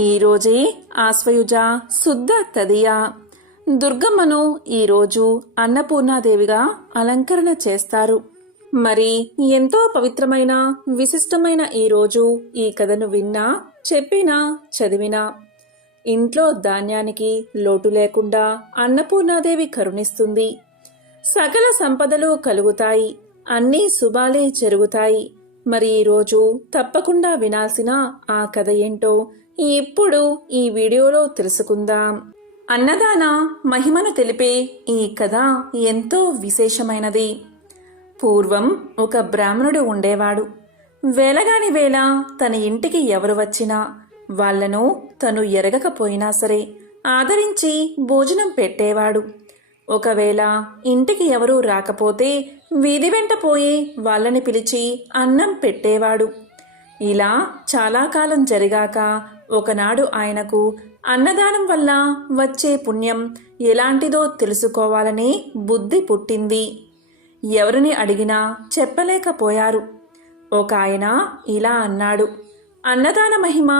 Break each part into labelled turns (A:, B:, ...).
A: ఈరోజే ఆశ్వయుజ శుద్ధ తదియ. దుర్గమ్మను ఈరోజు అన్నపూర్ణాదేవిగా అలంకరణ చేస్తారు. మరి ఎంతో పవిత్రమైన విశిష్టమైన ఈ రోజు ఈ కథను విన్నా చెప్పినా చదివినా ఇంట్లో ధాన్యానికి లోటు లేకుండా అన్నపూర్ణాదేవి కరుణిస్తుంది. సకల సంపదలు కలుగుతాయి అన్నీ శుభాలే జరుగుతాయి. మరి ఈరోజు తప్పకుండా వినాల్సిన ఆ కథ ఏంటో ఇప్పుడు ఈ వీడియోలో తెలుసుకుందాం. అన్నదాన మహిమను తెలిపే ఈ కథ ఎంతో విశేషమైనది. పూర్వం ఒక బ్రాహ్మణుడు ఉండేవాడు. వేలగాని వేళ తన ఇంటికి ఎవరు వచ్చినా వాళ్ళను తను ఎరగకపోయినా సరే ఆదరించి భోజనం పెట్టేవాడు. ఒకవేళ ఇంటికి ఎవరూ రాకపోతే వీధి వెంట పోయి వాళ్ళని పిలిచి అన్నం పెట్టేవాడు. ఇలా చాలా కాలం జరిగాక ఒకనాడు ఆయనకు అన్నదానం వల్ల వచ్చే పుణ్యం ఎలాంటిదో తెలుసుకోవాలని బుద్ధి పుట్టింది. ఎవరిని అడిగినా చెప్పలేకపోయారు. ఒక ఆయన ఇలా అన్నాడు అన్నదాన మహిమ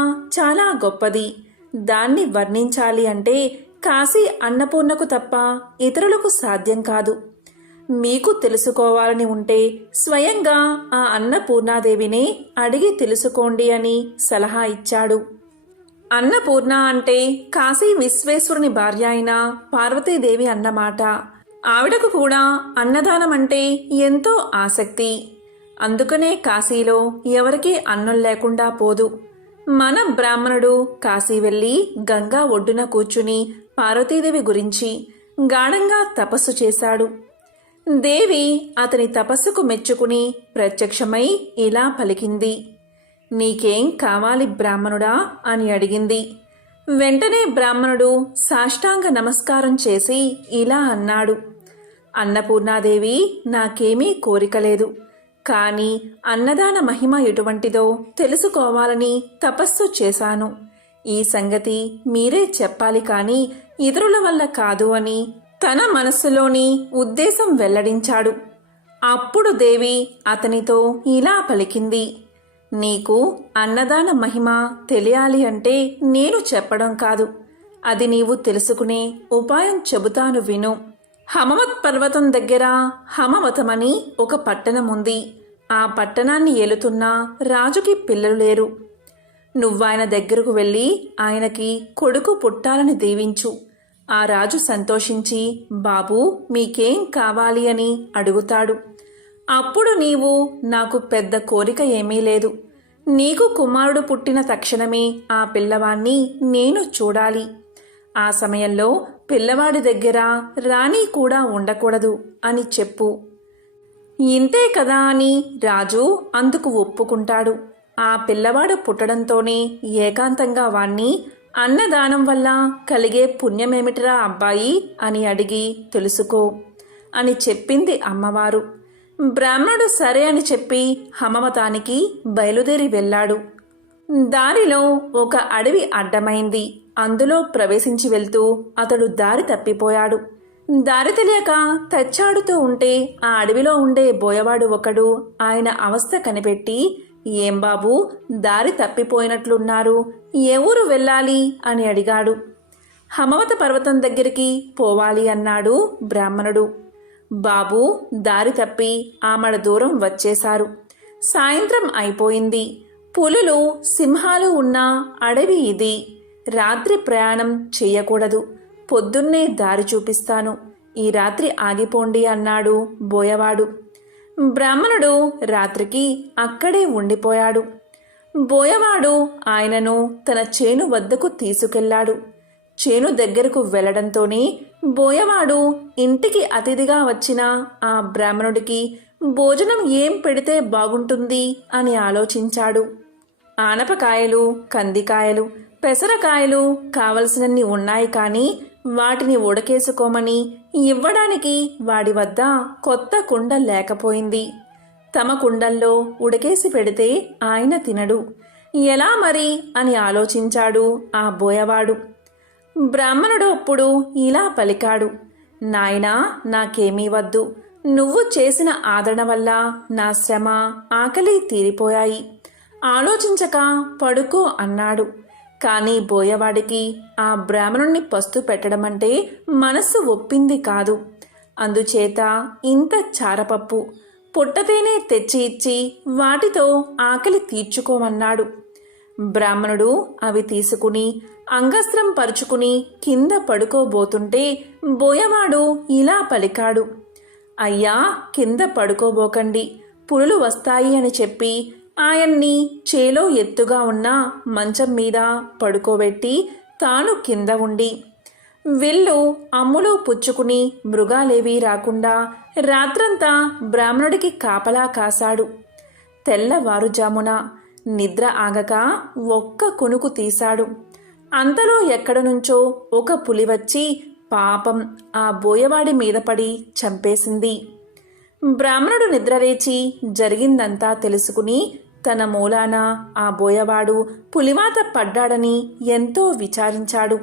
A: చాలా గొప్పది. దాన్ని వర్ణించాలి అంటే కాశీ అన్నపూర్ణకు తప్ప ఇతరులకు సాధ్యం కాదు. మీకు తెలుసుకోవాలని ఉంటే స్వయంగా ఆ అన్నపూర్ణాదేవిని అడిగి తెలుసుకోండి అని సలహా ఇచ్చాడు. అన్నపూర్ణ అంటే కాశీ విశ్వేశ్వరుని భార్య అయిన పార్వతీదేవి అన్నమాట. ఆవిడకు కూడా అన్నదానం అంటే ఎంతో ఆసక్తి. అందుకనే కాశీలో ఎవరికీ అన్నం లేకుండా పోదు. మన బ్రాహ్మణుడు కాశీ వెళ్ళి గంగా ఒడ్డున కూర్చుని పార్వతీదేవి గురించి గాఢంగా తపస్సు చేశాడు. దేవి అతని తపస్సుకు మెచ్చుకుని ప్రత్యక్షమై ఇలా పలికింది. నీకేం కావాలి బ్రాహ్మణుడా? అని అడిగింది. వెంటనే బ్రాహ్మణుడు సాష్టాంగ నమస్కారం చేసి ఇలా అన్నాడు. అన్నపూర్ణాదేవి నాకేమీ కోరిక లేదు. కానీ అన్నదాన మహిమ ఎటువంటిదో తెలుసుకోవాలని తపస్సు చేశాను. ఈ సంగతి మీరే చెప్పాలి కాని ఇతరుల వల్ల కాదు అని తన మనస్సులోని ఉద్దేశం వెల్లడించాడు. అప్పుడు దేవి అతనితో ఇలా పలికింది. నీకు అన్నదాన మహిమ తెలియాలి అంటే నేను చెప్పడం కాదు. అది నీవు తెలుసుకునే ఉపాయం చెబుతాను విను. హమమత్ పర్వతం దగ్గర హమవతమని ఒక పట్టణం ఉంది. ఆ పట్టణాన్ని ఏలుతున్న రాజుకి పిల్లలు లేరు. నువ్వాయన దగ్గరకు వెళ్ళి ఆయనకి కొడుకు పుట్టాలని దీవించు. ఆ రాజు సంతోషించి బాబు మీకేం కావాలి అని అడుగుతాడు. అప్పుడు నీవు నాకు పెద్ద కోరిక ఏమీ లేదు. నీకు కుమారుడు పుట్టిన తక్షణమే ఆ పిల్లవాణ్ణి నేను చూడాలి. ఆ సమయంలో పిల్లవాడి దగ్గర రాణి కూడా ఉండకూడదు అని చెప్పు. ఇంతే కదా అని రాజు అందుకు ఒప్పుకుంటాడు. ఆ పిల్లవాడు పుట్టడంతోనే ఏకాంతంగా వాణ్ణి అన్నదానం వల్ల కలిగే పుణ్యమేమిటిరా అబ్బాయి అని అడిగి తెలుసుకో అని చెప్పింది అమ్మవారు. బ్రాహ్మణుడు సరే అని చెప్పి హమవతానికి బయలుదేరి వెళ్ళాడు. దారిలో ఒక అడవి అడ్డమైంది. అందులో ప్రవేశించి వెళ్తూ అతడు దారి తప్పిపోయాడు. దారి తెలియక తెచ్చాడుతూ ఉంటే ఆ అడవిలో ఉండే బోయవాడు ఒకడు ఆయన అవస్థ కనిపెట్టి ఏం బాబు దారి తప్పిపోయినట్లున్నారు. ఏ ఊరు వెళ్ళాలి? అని అడిగాడు. హమవత పర్వతం దగ్గరికి పోవాలి అన్నాడు బ్రాహ్మణుడు. బాబు దారి తప్పి ఆమడ దూరం వచ్చేశారు. సాయంత్రం అయిపోయింది. పులులు సింహాలు ఉన్న అడవి ఇది. రాత్రి ప్రయాణం చెయ్యకూడదు పొద్దున్నే దారి చూపిస్తాను. ఈ రాత్రి ఆగిపోండి అన్నాడు బోయవాడు. బ్రాహ్మణుడు రాత్రికి అక్కడే ఉండిపోయాడు. బోయవాడు ఆయనను తన చేను వద్దకు తీసుకెళ్ళాడు. చేను దగ్గరకు వెళ్ళడంతోనే బోయవాడు ఇంటికి అతిథిగా వచ్చిన ఆ బ్రాహ్మణుడికి భోజనం ఏం పెడితే బాగుంటుంది అని ఆలోచించాడు. ఆనపకాయలు కందికాయలు పెసరకాయలు కావలసినన్ని ఉన్నాయి కానీ వాటిని ఉడకేసుకోమని ఇవ్వడానికి వాడి వద్ద కొత్త కుండ లేకపోయింది. తమ కుండల్లో ఉడకేసి పెడితే ఆయన తినడు. ఎలా మరి అని ఆలోచించాడు ఆ బోయవాడు. బ్రాహ్మణుడు అప్పుడు ఇలా పలికాడు నాయనా నాకేమీ వద్దు. నువ్వు చేసిన ఆదరణ వల్ల నా శ్రమ ఆకలి తీరిపోయాయి. ఆలోచించక పడుకో అన్నాడు. కానీ బోయవాడికి ఆ బ్రాహ్మణుణ్ణి పస్తు పెట్టడమంటే మనస్సు ఒప్పింది కాదు. అందుచేత ఇంత చారపప్పు పుట్టతేనే తెచ్చి ఇచ్చి వాటితో ఆకలి తీర్చుకోమన్నాడు. బ్రాహ్మణుడు అవి తీసుకుని అంగస్త్రం పరుచుకుని కింద పడుకోబోతుంటే బోయవాడు ఇలా పలికాడు. అయ్యా కింద పడుకోబోకండి. పులులు వస్తాయి అని చెప్పి ఆయన్ని చేలో ఎత్తుగా ఉన్న మంచం మీద పడుకోబెట్టి తాను కింద ఉండి విల్లు అమ్ములు పుచ్చుకుని మృగాలేవీ రాకుండా రాత్రంతా బ్రాహ్మణుడికి కాపలా కాశాడు. తెల్లవారుజామున నిద్ర ఆగక ఒక్క కునుకు తీశాడు. అంతలో ఎక్కడ నుంచో ఒక పులి వచ్చి పాపం ఆ బోయవాడి మీద పడి చంపేసింది. బ్రాహ్మణుడు నిద్రలేచి జరిగిందంతా తెలుసుకుని తన మూలాన ఆ బోయవాడు పులివాత పడ్డాడని ఎంతో విచారించాడు.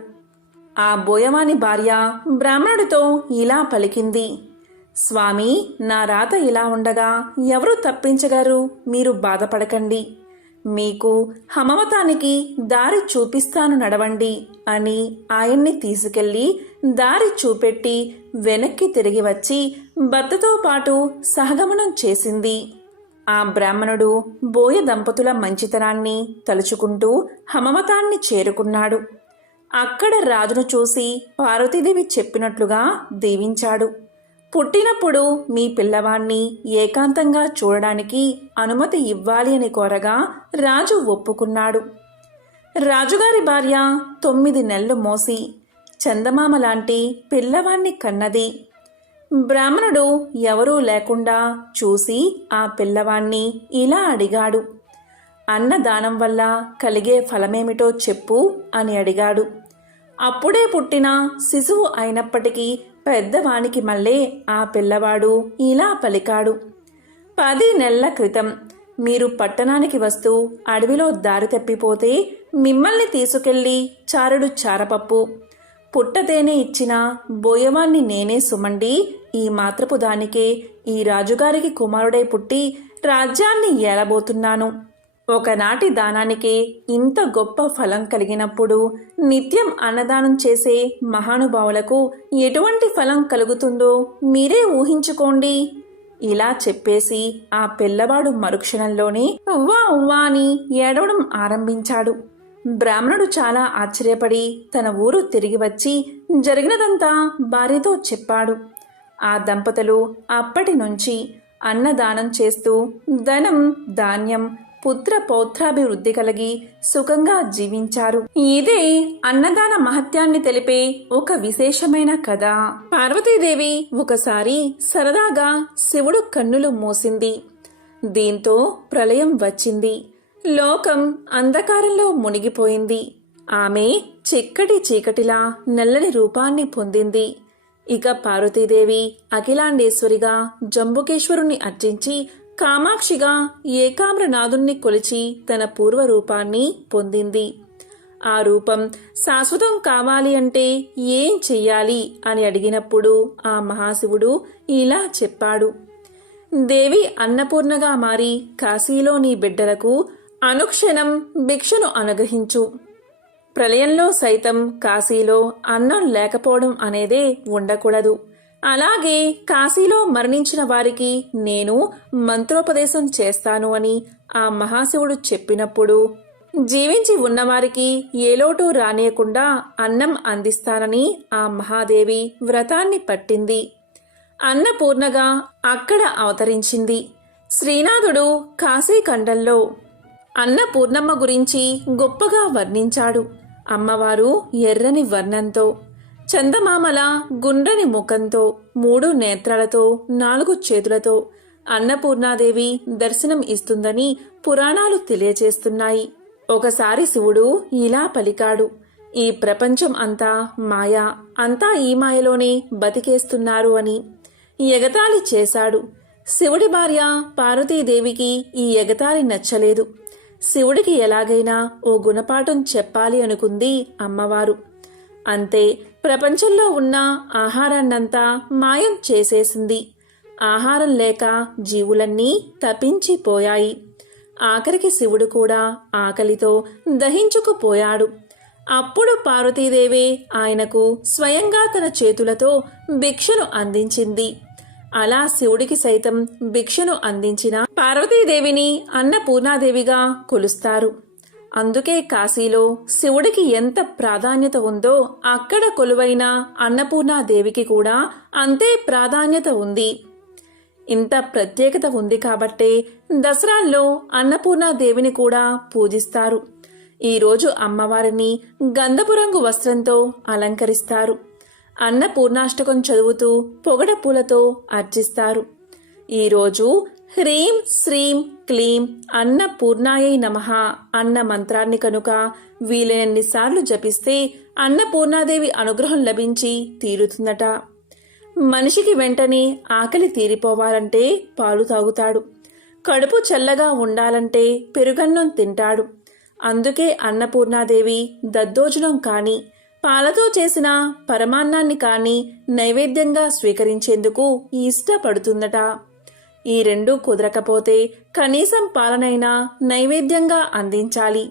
A: ఆ బోయవాని భార్య బ్రాహ్మణుడితో ఇలా పలికింది. స్వామి నా రాత ఇలా ఉండగా ఎవరు తప్పించగారు మీరు బాధపడకండి. మీకు హమవతానికి దారి చూపిస్తాను నడవండి అని ఆయన్ని తీసుకెళ్ళి దారి చూపెట్టి వెనక్కి తిరిగి వచ్చి భర్తతో పాటు సహగమనం చేసింది. ఆ బ్రాహ్మణుడు బోయ దంపతుల మంచితనాన్ని తలుచుకుంటూ హమవతాన్ని చేరుకున్నాడు. అక్కడ రాజును చూసి పార్వతీదేవి చెప్పినట్లుగా దీవించాడు. పుట్టినప్పుడు మీ పిల్లవాణ్ణి ఏకాంతంగా చూడడానికి అనుమతి ఇవ్వాలి అని కోరగా రాజు ఒప్పుకున్నాడు. రాజుగారి భార్య తొమ్మిది నెలలు మోసి చందమామ లాంటి పిల్లవాణ్ణి కన్నది. బ్రాహ్మణుడు ఎవరూ లేకుండా చూసి ఆ పిల్లవాణ్ణి ఇలా అడిగాడు. అన్నదానం వల్ల కలిగే ఫలమేమిటో చెప్పు అని అడిగాడు. అప్పుడే పుట్టిన శిశువు అయినప్పటికీ పెద్దవానికి మళ్ళీ ఆ పిల్లవాడు ఇలా పలికాడు. పది నెలల క్రితం మీరు పట్టణానికి వస్తూ అడవిలో దారి తప్పిపోతే మిమ్మల్ని తీసుకెళ్ళి చారుడు చారపప్పు పుట్టతేనే ఇచ్చిన బోయవాన్ని నేనే సుమండి ఈ మాత్రపు దానికే ఈ రాజుగారికి కుమారుడై పుట్టి రాజ్యాన్ని ఏలబోతున్నాను. ఒకనాటి దానానికి ఇంత గొప్ప ఫలం కలిగినప్పుడు నిత్యం అన్నదానం చేసే మహానుభావులకు ఎటువంటి ఫలం కలుగుతుందో మీరే ఊహించుకోండి. ఇలా చెప్పేసి ఆ పిల్లవాడు మరుక్షణంలోనే ఉవ్వా ఉవ్వా అని ఏడవడం ఆరంభించాడు. బ్రాహ్మణుడు చాలా ఆశ్చర్యపడి తన ఊరు తిరిగి వచ్చి జరిగినదంతా భార్యతో చెప్పాడు. ఆ దంపతులు అప్పటి నుంచి అన్నదానం చేస్తూ ధనం ధాన్యం పుత్ర పౌత్రాభివృద్ధి కలిగి సుఖంగా జీవించారు. ఇదే అన్నదాన మహత్యాన్ని తెలిపే ఒక విశేషమైన కథ. పార్వతీదేవి ఒకసారి సరదాగా శివుడు కన్నులు మూసింది. దీంతో ప్రళయం వచ్చింది. లోకం అంధకారంలో మునిగిపోయింది. ఆమె చిక్కటి చీకటిలా నల్లని రూపాన్ని పొందింది. ఇక పార్వతీదేవి అఖిలాండేశ్వరిగా జంబుకేశ్వరుని అర్చించి కామాక్షిగా ఏకామ్రనాథుణ్ణి కొలిచి తన పూర్వ రూపాన్ని పొందింది. ఆ రూపం శాశ్వతం కావాలి అంటే ఏం చెయ్యాలి అని అడిగినప్పుడు ఆ మహాశివుడు ఇలా చెప్పాడు. దేవి అన్నపూర్ణగా మారి కాశీలో నీ బిడ్డలకు అనుక్షణం భిక్షను అనుగ్రహించు. ప్రళయంలో సైతం కాశీలో అన్నం లేకపోవడం అనేదే ఉండకూడదు. అలాగే కాశీలో మరణించిన వారికి నేను మంత్రోపదేశం చేస్తాను అని ఆ మహాశివుడు చెప్పినప్పుడు జీవించి ఉన్నవారికి ఏ లోటు రానియకుండా అన్నం అందిస్తానని ఆ మహాదేవి వ్రతాన్ని పట్టింది. అన్నపూర్ణగా అక్కడ అవతరించింది. శ్రీనాథుడు కాశీఖండంలో అన్నపూర్ణమ్మ గురించి గొప్పగా వర్ణించాడు. అమ్మవారు ఎర్రని వర్ణంతో చందమామల గుండ్రని ముఖంతో మూడు నేత్రాలతో నాలుగు చేతులతో అన్నపూర్ణాదేవి దర్శనం ఇస్తుందని పురాణాలు తెలియజేస్తున్నాయి ఒకసారి శివుడు ఇలా పలికాడు ఈ ప్రపంచం అంతా మాయా అంతా ఈ మాయలోనే బతికేస్తున్నారు అని. ఎగతాళి చేశాడు. శివుడి భార్య పార్వతీదేవికి ఈ ఎగతాళి నచ్చలేదు. శివుడికి ఎలాగైనా ఓ గుణపాఠం చెప్పాలి అనుకుంది అమ్మవారు. అంతే ప్రపంచంలో ఉన్న ఆహారాన్నంతా మాయం చేసేసింది. ఆహారం లేక జీవులన్నీ తపించిపోయాయి ఆఖరికి శివుడు కూడా ఆకలితో దహించుకుపోయాడు. అప్పుడు పార్వతీదేవి ఆయనకు స్వయంగా తన చేతులతో భిక్షను అందించింది. అలా శివుడికి సైతం భిక్షను అందించిన పార్వతీదేవిని అన్నపూర్ణాదేవిగా కొలుస్తారు. అందుకే కాశీలో శివుడికి ఎంత ప్రాధాన్యత ఉందో అక్కడ కొలువైన అన్నపూర్ణాదేవికి కూడా అంతే ప్రాధాన్యత ఉంది. ఇంత ప్రత్యేకత ఉంది కాబట్టే దసరాల్లో అన్నపూర్ణాదేవిని కూడా పూజిస్తారు. ఈరోజు అమ్మవారిని గంధపు రంగు వస్త్రంతో అలంకరిస్తారు. అన్నపూర్ణాష్టకం చదువుతూ పొగడ పూలతో అర్చిస్తారు ఈరోజు హ్రీం శ్రీం క్లీం అన్నపూర్ణాయై నమః అన్న మంత్రాన్ని కనుక వీలైనన్నిసార్లు జపిస్తే అన్నపూర్ణాదేవి అనుగ్రహం లభించి తీరుతుందట. మనిషికి వెంటనే ఆకలి తీరిపోవాలంటే పాలు తాగుతాడు. కడుపు చల్లగా ఉండాలంటే పెరుగన్నం తింటాడు. అందుకే అన్నపూర్ణాదేవి దద్దోజనం కాని పాలతో చేసిన పరమాన్నాన్ని కాని నైవేద్యంగా స్వీకరించేందుకు ఇష్టపడుతుందట. ఈ రెండూ కుదరకపోతే కనీసం పాలనైనా నైవేద్యంగా అందించాలి.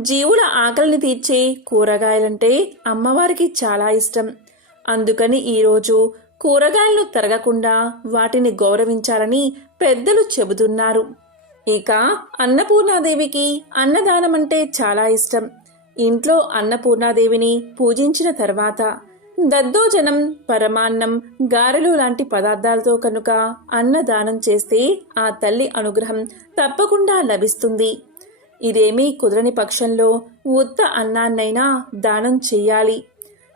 A: జీవుల ఆకలిని తీర్చే కూరగాయలంటే అమ్మవారికి చాలా ఇష్టం. అందుకని ఈరోజు కూరగాయలను తరగకుండా వాటిని గౌరవించాలని పెద్దలు చెబుతున్నారు. ఇక అన్నపూర్ణాదేవికి అన్నదానం అంటే చాలా ఇష్టం. ఇంట్లో అన్నపూర్ణాదేవిని పూజించిన తర్వాత దద్దోజనం పరమాన్నం గారెలు లాంటి పదార్థాలతో కనుక అన్నదానం చేస్తే ఆ తల్లి అనుగ్రహం తప్పకుండా లభిస్తుంది. ఇదేమీ కుదరని పక్షంలో ఉత్త అన్నాన్నైనా దానం చెయ్యాలి.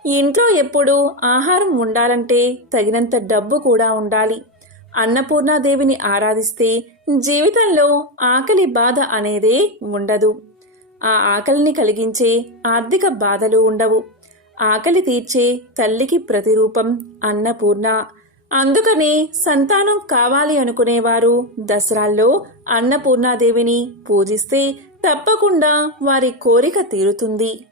A: ఇంట్లో ఎప్పుడూ ఆహారం ఉండాలంటే తగినంత డబ్బు కూడా ఉండాలి. అన్నపూర్ణాదేవిని ఆరాధిస్తే జీవితంలో ఆకలి బాధ అనేదే ఉండదు. ఆ ఆకలిని కలిగించే ఆర్థిక బాధలు ఉండవు. ఆకలి తీర్చే తల్లికి ప్రతిరూపం అన్నపూర్ణ. అందుకనే సంతానం కావాలి అనుకునేవారు. దసరాల్లో అన్నపూర్ణాదేవిని పూజిస్తే తప్పకుండా వారి కోరిక తీరుతుంది.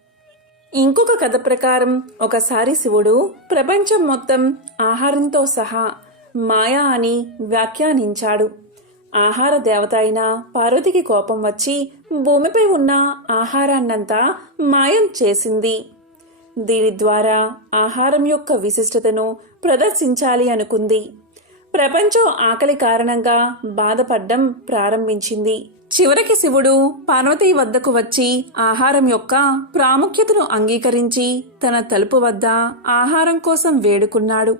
A: ఇంకొక కథ ప్రకారం ఒకసారి శివుడు ప్రపంచం మొత్తం ఆహారంతో సహా మాయా అని వ్యాఖ్యానించాడు. ఆహార దేవత అయిన పార్వతికి కోపం వచ్చి భూమిపై ఉన్న ఆహారాన్నంతా మాయం చేసింది. దీని ద్వారా ఆహారం యొక్క విశిష్టతను ప్రదర్శించాలి అనుకుంది. ప్రపంచం ఆకలి కారణంగా బాధపడ్డం ప్రారంభించింది. చివరికి శివుడు పార్వతీ వద్దకు వచ్చి ఆహారం యొక్క ప్రాముఖ్యతను అంగీకరించి తన తలుపు వద్ద ఆహారం కోసం వేడుకున్నాడు.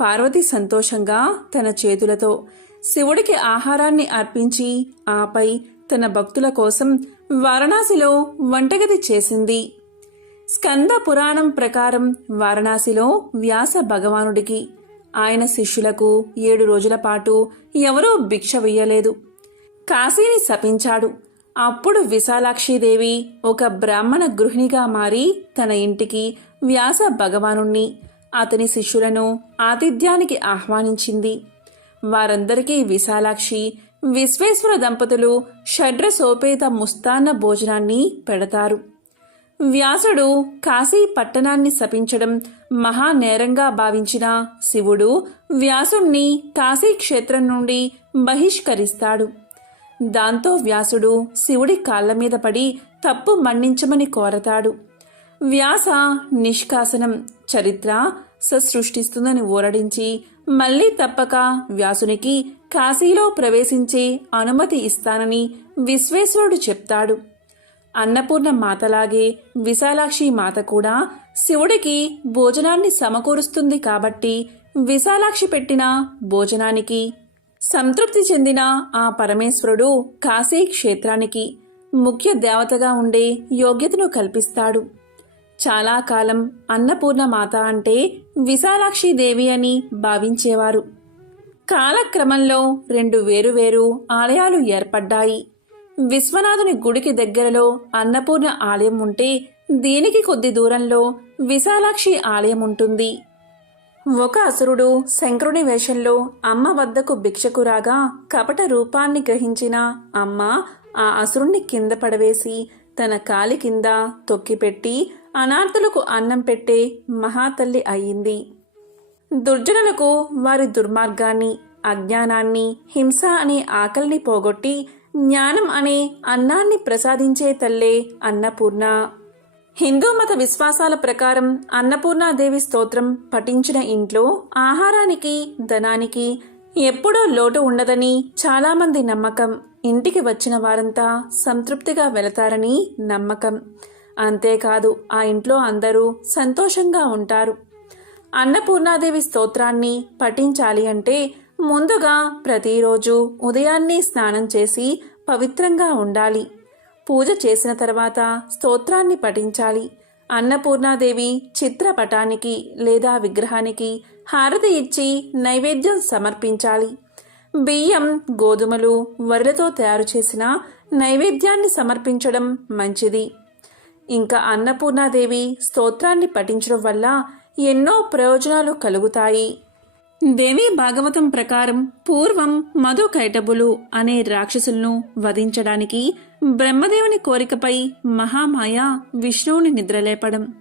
A: పార్వతి సంతోషంగా తన చేతులతో శివుడికి ఆహారాన్ని అర్పించి ఆపై తన భక్తుల కోసం వారణాసిలో వంటగది చేసింది. స్కంద పురాణం ప్రకారం వారణాసిలో వ్యాస భగవానుడికి. ఆయన శిష్యులకు ఏడు రోజుల పాటు ఎవరూ భిక్ష వెయ్యలేదు కాశీని శపించాడు. అప్పుడు విశాలాక్షిదేవి ఒక బ్రాహ్మణ గృహిణిగా మారి తన ఇంటికి వ్యాస భగవానుణ్ణి అతని శిష్యులను ఆతిథ్యానికి ఆహ్వానించింది. వారందరికీ విశాలాక్షి విశ్వేశ్వర దంపతులు షడ్రసోపేత ముస్తాన్న భోజనాన్ని పెడతారు. వ్యాసుడు కాశీ పట్టణాన్ని శపించడం మహానేరంగా భావించిన శివుడు వ్యాసుణ్ణి కాశీ క్షేత్రం నుండి బహిష్కరిస్తాడు. దాంతో వ్యాసుడు శివుడి కాళ్ళ మీద పడి తప్పు మన్నించమని కోరతాడు. వ్యాస నిష్కాసనం చరిత్ర ససృష్టిస్తుందని ఊరడించి మళ్ళీ తప్పక వ్యాసునికి కాశీలో ప్రవేశించే అనుమతి ఇస్తానని విశ్వేశ్వరుడు చెప్తాడు. అన్నపూర్ణ మాతలాగే విశాలాక్షి మాత కూడా శివుడికి భోజనాన్ని సమకూరుస్తుంది కాబట్టి విశాలాక్షి పెట్టిన భోజనానికి సంతృప్తి చెందిన ఆ పరమేశ్వరుడు కాశీ క్షేత్రానికి ముఖ్య దేవతగా ఉండే యోగ్యతను కల్పిస్తాడు. చాలా కాలం అన్నపూర్ణ మాత అంటే విశాలాక్షి దేవి అని భావించేవారు. కాలక్రమంలో రెండు వేరువేరు ఆలయాలు ఏర్పడ్డాయి. విశ్వనాథుని గుడికి దగ్గరలో అన్నపూర్ణ ఆలయం ఉంటే దీనికి కొద్ది దూరంలో విశాలాక్షి ఆలయం ఉంటుంది. ఒక అసురుడు శంకరుని వేషంలో అమ్మ వద్దకు భిక్షకు రాగా కపట రూపాన్ని గ్రహించిన అమ్మ ఆ అసురుణ్ణి కింద పడవేసి తన కాలి కింద తొక్కిపెట్టి అనార్థులకు అన్నం పెట్టే మహాతల్లి అయింది. దుర్జనులకు వారి దుర్మార్గాన్ని అజ్ఞానాన్ని హింస అనే ఆకలిని పోగొట్టి జ్ఞానం అనే అన్నాన్ని ప్రసాదించే తల్లే అన్నపూర్ణ. హిందూ మత విశ్వాసాల ప్రకారం అన్నపూర్ణాదేవి స్తోత్రం పఠించిన ఇంట్లో ఆహారానికి ధనానికి ఎప్పుడూ లోటు ఉండదని చాలామంది నమ్మకం. ఇంటికి వచ్చిన వారంతా సంతృప్తిగా వెళతారని నమ్మకం. అంతేకాదు ఆ ఇంట్లో అందరూ సంతోషంగా ఉంటారు. అన్నపూర్ణాదేవి స్తోత్రాన్ని పఠించాలి అంటే ముందుగా ప్రతిరోజు ఉదయాన్నే స్నానం చేసి పవిత్రంగా ఉండాలి. పూజ చేసిన తర్వాత స్తోత్రాన్ని పఠించాలి. అన్నపూర్ణాదేవి చిత్రపటానికి లేదా విగ్రహానికి హారతి ఇచ్చి నైవేద్యం సమర్పించాలి. బియ్యం గోధుమలు వరిలతో తయారు చేసిన నైవేద్యాన్ని సమర్పించడం మంచిది. ఇంకా అన్నపూర్ణాదేవి స్తోత్రాన్ని పఠించడం వల్ల ఎన్నో ప్రయోజనాలు కలుగుతాయి. దేవీ భాగవతం ప్రకారం పూర్వం మధు కైటబులు అనే రాక్షసులను వధించడానికి బ్రహ్మదేవుని కోరికపై మహామాయ విష్ణువుని నిద్రలేపడం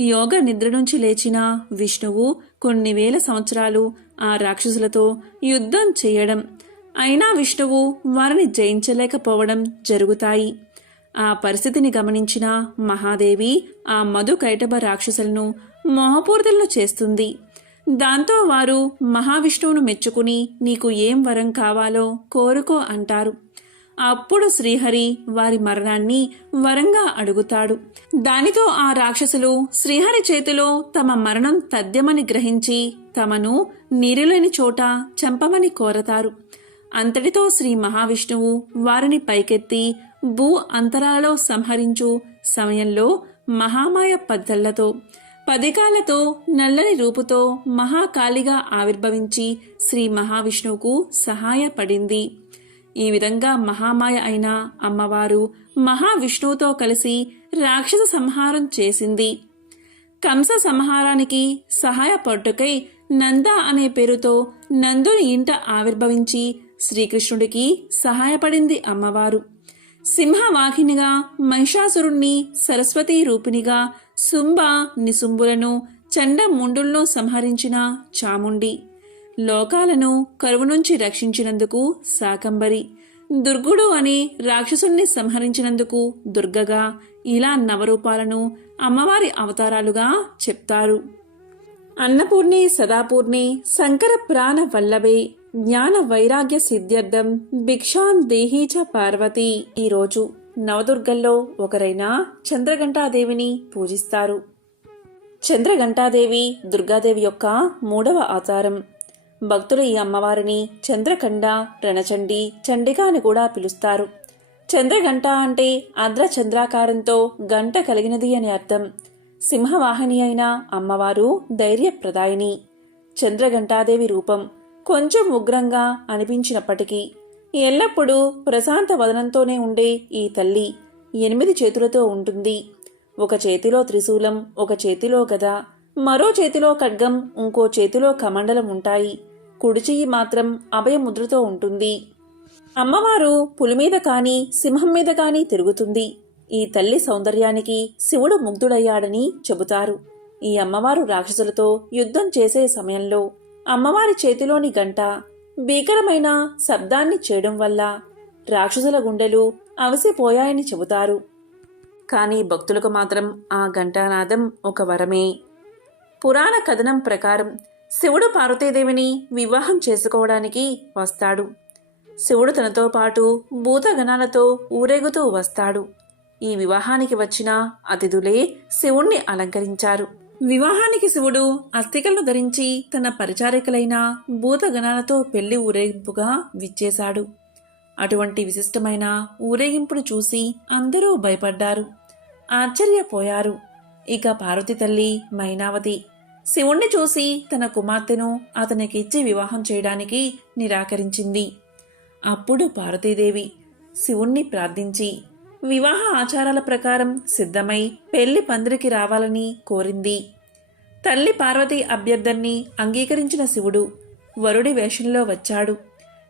A: యోగ నిద్ర నుంచి లేచిన విష్ణువు కొన్ని వేల సంవత్సరాలు ఆ రాక్షసులతో యుద్ధం చేయడం. అయినా విష్ణువు వారిని జయించలేకపోవడం జరుగుతాయి. ఆ పరిస్థితిని గమనించిన మహాదేవి ఆ మధు కైటభ రాక్షసులను మోహపూర్తులను చేస్తుంది. దాంతో వారు మహావిష్ణువును మెచ్చుకుని నీకు ఏం వరం కావాలో కోరుకో అంటారు. అప్పుడు శ్రీహరి వారి మరణాన్ని వరంగా అడుగుతాడు. దానితో ఆ రాక్షసులు శ్రీహరి చేతిలో తమ మరణం తథ్యమని గ్రహించి తమను నీరులేని చోట చంపమని కోరతారు. అంతటితో శ్రీ మహావిష్ణువు వారిని పైకెత్తి భూ అంతరాలలో సంహరించు సమయంలో మహామాయ పద్దళ్ళతో పదికాలతో నల్లని రూపుతో మహాకాళిగా ఆవిర్భవించి శ్రీ మహావిష్ణువుకు సహాయపడింది. ఈ విధంగా మహామాయ అయిన అమ్మవారు మహావిష్ణువుతో కలిసి రాక్షస సంహారం చేసింది. కంస సంహారానికి సహాయపడుటకై నంద అనే పేరుతో నందుని ఇంట ఆవిర్భవించి శ్రీకృష్ణుడికి సహాయపడింది అమ్మవారు. సింహవాహినిగా మహిషాసురుణ్ణి సరస్వతీ రూపిణిగా శుంభ నిశుంభులను చండముండుల్లో సంహరించిన చాముండి. లోకాలను కరువు నుంచి రక్షించినందుకు శాకంబరి. దుర్గుడు అని రాక్షసుణ్ణి సంహరించినందుకు దుర్గగా ఇలా నవరూపాలను అమ్మవారి అవతారాలుగా చెప్తారు. అన్నపూర్ణి సదాపూర్ణి శంకర ప్రాణ వల్లభే జ్ఞాన వైరాగ్య సిద్ధ్యర్థం భిక్షాన్ దేహీచ పార్వతి. ఈరోజు నవదుర్గల్లో ఒకరైన చంద్రఘంటాదేవిని పూజిస్తారు. చంద్రఘంటాదేవి దుర్గాదేవి యొక్క మూడవ ఆచారం భక్తులు ఈ అమ్మవారిని చంద్రకండ రణచండి చండిక అని కూడా పిలుస్తారు. చంద్రఘంట అంటే అద్ర చంద్రాకారంతో గంట కలిగినది అని అర్థం. సింహవాహిని అయిన అమ్మవారు ధైర్యప్రదాయిని. చంద్రఘంటాదేవి రూపం. కొంచెం ఉగ్రంగా అనిపించినప్పటికీ ఎల్లప్పుడూ ప్రశాంత వదనంతోనే ఉండే ఈ తల్లి ఎనిమిది చేతులతో ఉంటుంది. ఒక చేతిలో త్రిశూలం ఒక చేతిలో గద మరో చేతిలో ఖడ్గం ఇంకో చేతిలో కమండలం ఉంటాయి. కుడిచెయ్యి మాత్రం అభయముద్రతో ఉంటుంది. అమ్మవారు పులి మీద కాని సింహం మీద కాని తిరుగుతుంది. ఈ తల్లి సౌందర్యానికి శివుడు ముగ్ధుడయ్యాడని చెబుతారు. ఈ అమ్మవారు రాక్షసులతో యుద్ధం చేసే సమయంలో అమ్మవారి చేతిలోని గంట భీకరమైన శబ్దాన్ని చేయడం వల్ల రాక్షసుల గుండెలు అవసిపోయాయని చెబుతారు. కానీ భక్తులకు మాత్రం ఆ ఘంటానాదం ఒక వరమే. పురాణ కథనం ప్రకారం శివుడు పార్వతీదేవిని వివాహం చేసుకోవడానికి వస్తాడు. శివుడు తనతో పాటు భూతగణాలతో ఊరేగుతూ వస్తాడు. ఈ వివాహానికి వచ్చిన అతిథులే శివుణ్ణి అలంకరించారు. వివాహానికి శివుడు అస్థికలను ధరించి తన పరిచారికలైన భూతగణాలతో పెళ్ళి ఊరేగింపుగా విచ్చేశాడు. అటువంటి విశిష్టమైన ఊరేగింపును చూసి అందరూ భయపడ్డారు. ఆశ్చర్యపోయారు. ఇక పార్వతి తల్లి మైనావతి శివుణ్ణి చూసి తన కుమార్తెను అతనికిచ్చి వివాహం చేయడానికి నిరాకరించింది. అప్పుడు పార్వతీదేవి శివుణ్ణి ప్రార్థించి వివాహ ఆచారాల ప్రకారం సిద్ధమై పెళ్ళి పందిరికి రావాలని కోరింది. తల్లి పార్వతి అభ్యర్థన్ని అంగీకరించిన శివుడు వరుడి వేషంలో వచ్చాడు.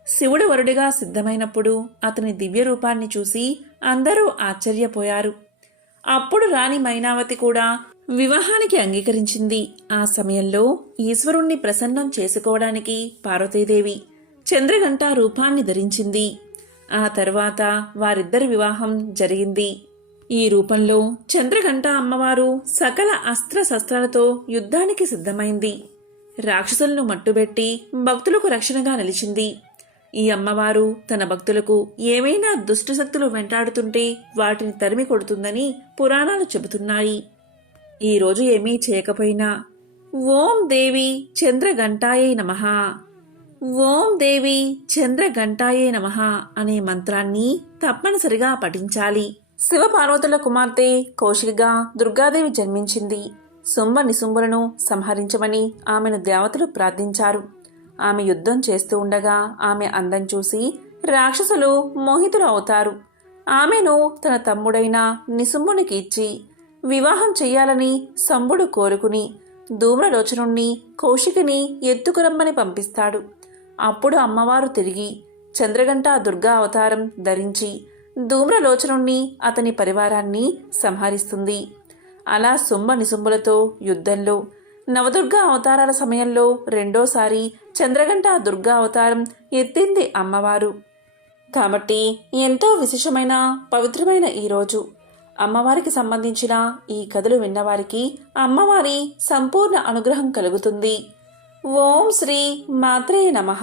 A: శివుడు వరుడిగా సిద్ధమైనప్పుడు అతని దివ్య రూపాన్ని చూసి అందరూ ఆశ్చర్యపోయారు. అప్పుడు రాణి మైనావతి కూడా వివాహానికి అంగీకరించింది. ఆ సమయంలో ఈశ్వరుణ్ణి ప్రసన్నం చేసుకోవడానికి పార్వతీదేవి చంద్రగంట రూపాన్ని ధరించింది. ఆ తర్వాత వారిద్దరి వివాహం జరిగింది. ఈ రూపంలో చంద్రఘంట అమ్మవారు సకల అస్త్ర శస్త్రాలతో యుద్ధానికి సిద్ధమైంది. రాక్షసులను మట్టుబెట్టి భక్తులకు రక్షణగా నిలిచింది. ఈ అమ్మవారు తన భక్తులకు ఏమైనా దుష్టశక్తులు వెంటాడుతుంటే వాటిని తరిమి కొడుతుందని పురాణాలు చెబుతున్నాయి. ఈ రోజు ఏమీ చేయకపోయినా ఓం దేవి చంద్రఘంటాయే నమః. ఓం దేవి చంద్రఘంటాయే నమః అనే మంత్రాన్ని తప్పనిసరిగా పఠించాలి. శివపార్వతుల కుమార్తె కౌశికగా దుర్గాదేవి జన్మించింది. శుంభ నిశుంభులను సంహరించమని ఆమెను దేవతలు ప్రార్థించారు. ఆమె యుద్ధం చేస్తూ ఉండగా ఆమె అందం చూసి రాక్షసులు మోహితులు అవుతారు. ఆమెను తన తమ్ముడైన నిశుంభునికి ఇచ్చి వివాహం చెయ్యాలని సంబుడు కోరుకుని ధూమ్రలోచనుణ్ణి కౌశికిని ఎత్తుకురమ్మని పంపిస్తాడు. అప్పుడు అమ్మవారు తిరిగి చంద్రగంట దుర్గా అవతారం ధరించి ధూమ్రలోచనుణ్ణి అతని పరివారాన్ని సంహరిస్తుంది. అలా శుంభ నిశుంభులతో యుద్ధంలో నవదుర్గా అవతారాల సమయంలో రెండోసారి చంద్రగంట దుర్గా అవతారం ఎత్తింది అమ్మవారు. కాబట్టి ఎంతో విశేషమైన పవిత్రమైన ఈ రోజు. అమ్మవారికి సంబంధించిన ఈ కథలు విన్నవారికి అమ్మవారి సంపూర్ణ అనుగ్రహం కలుగుతుంది. ఓం శ్రీ మాత్రే నమః